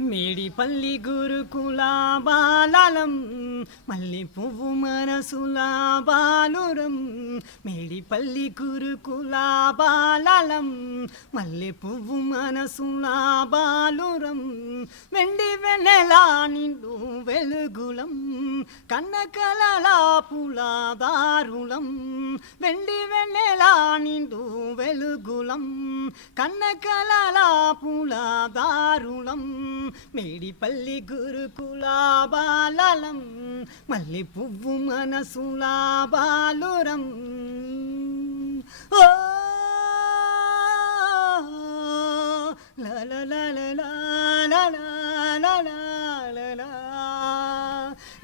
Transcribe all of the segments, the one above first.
మేడిపల్లి గురుకుల బాలలం మల్లి పువ్వు మనసుల బాలురం. మేడిపల్లి గురుకుల బాలలం మల్లి పువ్వు మనసుల బాలురం. వెండి వెన్నెలా నిండు వెలుగులం కన్నకలల పులాదారులం. వెండి వెన్నెలా నిండు వెలుగులం కన్నకలల పులాదారులం. మేడిపల్లి గురుకుల బాలలం మల్లి పువ్వు మనసుల బాలురం. ఓ లా లా లా లా లా లా లా లా లా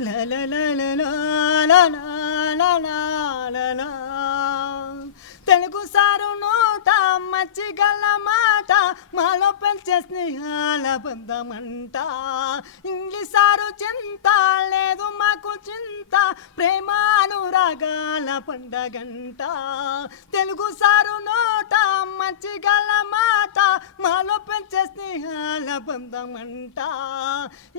లా లా లా లా లా లా. తెలుగు సారు నోట మచ్చిగల మాట మాలో పెంచే స్నేహాల బంధమంట. ఇంగ్లీష్ సారు చింత లేదు మాకు చింత ప్రేమ అనురాగాల పండగంట. తెలుగు సారు నోట మచ్చిగల మాట మాలో పెంచే స్నేహాల బంధమంట.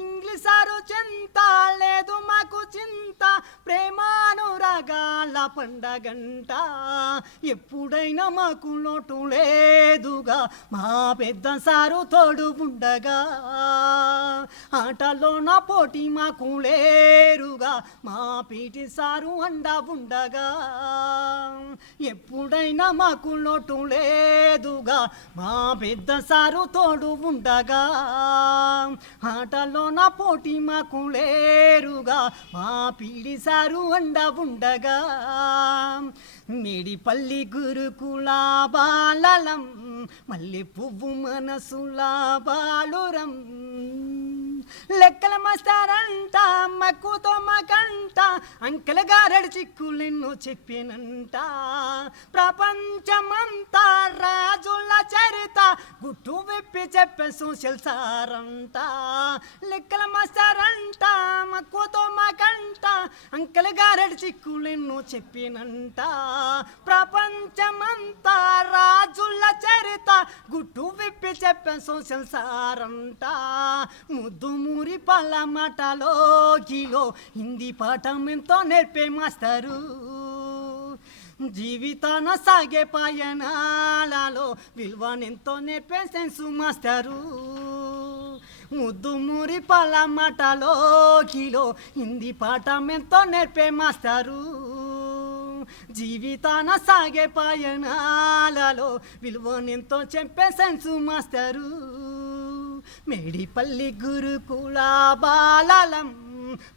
ఇంగ్లీష్ సారు చింత లేదు మాకు చింత ప్రేమ అనురాగాల పండగంట. ఎప్పుడైనా మాకు లోటు లేదుగా మా పెద్ద సారు తోడు ఉండగా. ఆటలో నా పోటీ మాకు లేరుగా మా పీటి సారు అండ ఉండగా. ఎప్పుడైనా మాకు లోటు లేదుగా మా పెద్ద సారు తోడు ఉండగా. ఆటలో నా పోటీ మాకు లేరుగా మా పీడి సారు అండ ఉండగా. మేడిపల్లి గురుకుల బాలలం మల్లి పువ్వు మనసుల బాలురం. లెక్కల మాస్టారంట మక్కుతో మకంట అంకెల గారడి చిక్కులెన్నో చెప్పినంట. ప్రపంచమంతా రాజుల చరిత గుట్టు విప్పి చెప్పే సోషల్ సారంట. లెక్కల మాస్టారంట మక్కుతో మకంట అంకెల గారడి చిక్కులెన్నో చెప్పినంట. ప్రపంచమంతా రాజుల చరిత గుట్టు విప్పి చెప్పే సోషల్ సారంట. ముద్దు మూరి పళ్ళ మాటలో కిలో హిందీ పాఠం ఎంతో నేర్పే మాస్టరు. జీవితాన సాగే పయనాలలో విలువనెంతో నేర్పే సెన్సు మాస్టరు. ముద్దు మూరి పళ్ళ మాటలో కిలో హిందీ పాఠం ఎంతో నేర్పే మాస్టరు. జీవితాన సాగే పయనాలలో విలువనెంతో చెప్పే సెన్సు మాస్టరు. మేడిపల్లి గురుకుల బాలలం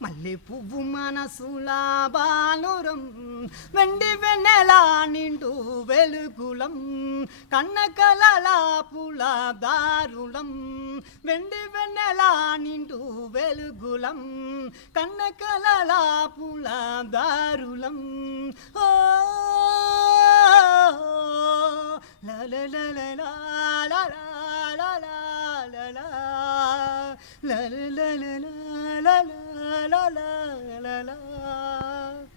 మల్లి పువ్వు మనసుల బాలురం. వెండి వెన్నెలా నిండు వెలుగులం కన్నకలల పులాదారులం. వెండి వెన్నెలా నిండు వెలుగులం కన్నకలల పులాదారులం. ఓ లా లా లా లా లా లా లా లా la la la la la la la la la la